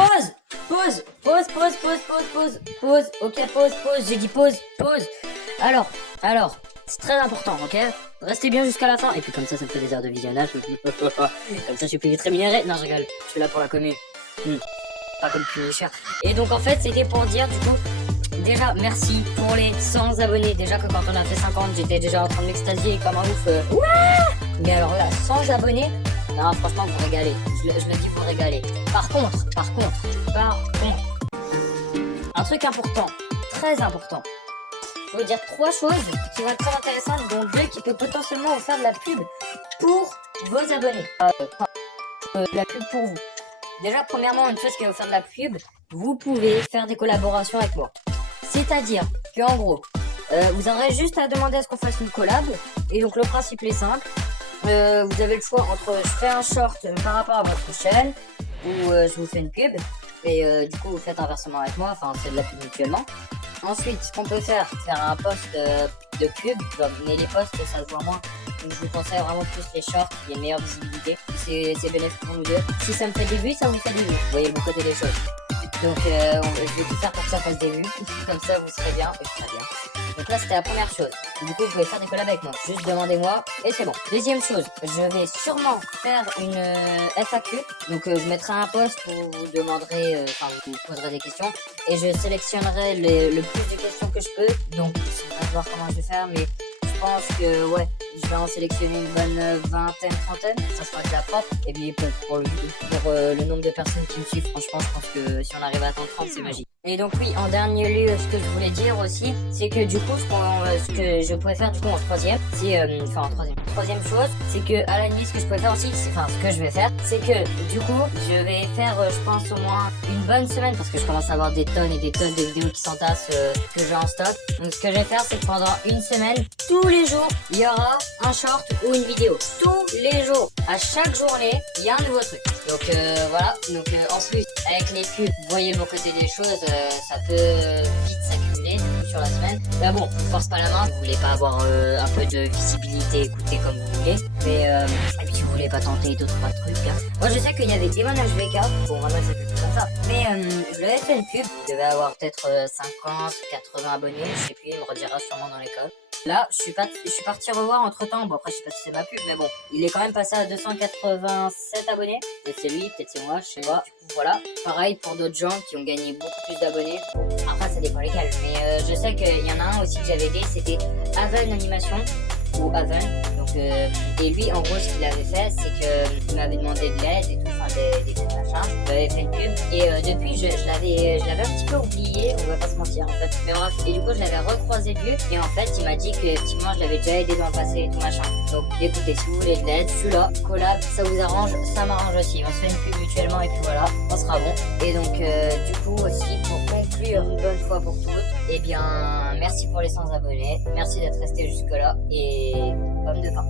Pause. Pause. Pause, pause, pause, pause, pause. Pause. Ok, pause, pause. J'ai dit pause, pause. Alors, c'est très important, ok? Restez bien jusqu'à la fin. Et puis comme ça me fait des heures de visionnage. Comme ça, je suis plus vite rémunéré. Non, je rigole. Je suis là pour la commune. Pas comme Punisher. Et donc, en fait, c'était pour dire, du coup, déjà, merci pour les 100 abonnés. Déjà que quand on a fait 50, j'étais déjà en train de m'extasier comme un ouf. Ouais. Mais alors là, 100 abonnés, non, franchement, vous régalez. Je le dis, vous régalez. Par contre, un truc important, très important. Je veux dire 3 choses qui vont être très intéressantes, dont 2 qui peuvent potentiellement vous faire de la pub pour vos abonnés. La pub pour vous. Déjà, premièrement, une chose qui va vous faire de la pub, vous pouvez faire des collaborations avec moi. C'est-à-dire qu'en gros, vous aurez juste à demander à ce qu'on fasse une collab. Et donc le principe est simple. Vous avez le choix entre je fais un short par rapport à votre chaîne ou je vous fais une pub. Et du coup, vous faites inversement avec moi. Enfin, c'est de la pub mutuellement. Ensuite, ce qu'on peut faire un post de pub, mais les posts ça se voit moins. Donc je vous conseille vraiment plus les shorts, il y a une meilleure visibilité. C'est bénéfique pour nous deux. Si ça me fait des vues, ça vous fait des vues. Vous voyez le bon côté des choses. Donc je vais tout faire pour que ça fasse des vues. Comme ça vous serez bien et je serai bien. Donc là c'était la première chose. Du coup vous pouvez faire des collabs avec moi. Juste demandez-moi et c'est bon. Deuxième chose, je vais sûrement faire une FAQ. Donc je mettrai un post où vous demanderez, vous poserez des questions. Et je sélectionnerai le plus de questions que je peux. Donc on va voir comment je vais faire. Mais je pense que ouais, je vais en sélectionner une bonne vingtaine, trentaine. Ça sera de la propre. Et puis pour le nombre de personnes qui me suivent, franchement, je pense que si on arrive à atteindre 30, c'est magique. Et donc oui, en dernier lieu, ce que je voulais dire aussi, c'est que du coup, ce que je pourrais faire du coup en troisième, c'est troisième chose, c'est que à la limite, ce que je pourrais faire aussi, ce que je vais faire, c'est que du coup, je vais faire, je pense au moins une bonne semaine, parce que je commence à avoir des tonnes et des tonnes de vidéos qui s'entassent que j'ai en stock. Donc ce que je vais faire, c'est que pendant une semaine, tous les jours, il y aura un short ou une vidéo. Tous les jours, à chaque journée, il y a un nouveau truc. Donc voilà. Donc ensuite, avec les pubs, vous voyez le bon côté des choses. Ça peut vite s'accumuler sur la semaine. Mais bon, on force pas la main. Vous voulez pas avoir un peu de visibilité, écoutez comme vous voulez. Mais et puis si vous voulez pas tenter 2-3 trucs. Hein. Moi je sais qu'il y avait Demon HVK. Bon, maintenant c'est plus comme ça. Mais je lui avais fait une pub. Il devait avoir peut-être 50, 80 abonnés. Je sais plus, il me redira sûrement dans l'école. Là, je suis parti revoir entre temps. Bon, après, je sais pas si c'est ma pub, mais bon, il est quand même passé à 287 abonnés. Peut-être c'est lui, peut-être c'est moi, je sais pas. Du coup, voilà. Pareil pour d'autres gens qui ont gagné beaucoup plus d'abonnés. Après, ça dépend lesquels. Mais je sais qu'il y en a un aussi que j'avais aidé, c'était Aven Animation ou Aven. Donc, et lui, en gros, ce qu'il avait fait, c'est qu'il m'avait demandé de l'aide et tout, enfin des machins. J'avais fait une pub et depuis, je l'avais un petit peu oublié, on va pas se mentir en fait. Mais bref, et du coup, je l'avais recroisé de vue et en fait, il m'a dit que effectivement, je l'avais déjà aidé dans le passé et tout machin. Donc, écoutez, si vous voulez de l'aide, je suis là, collab, ça vous arrange, ça m'arrange aussi. On se fait une pub mutuellement et puis voilà, on sera bon. Et donc, du coup, aussi, pour conclure une bonne fois pour toutes, eh bien, merci pour les 100 abonnés, merci d'être resté jusque là et pomme de pain.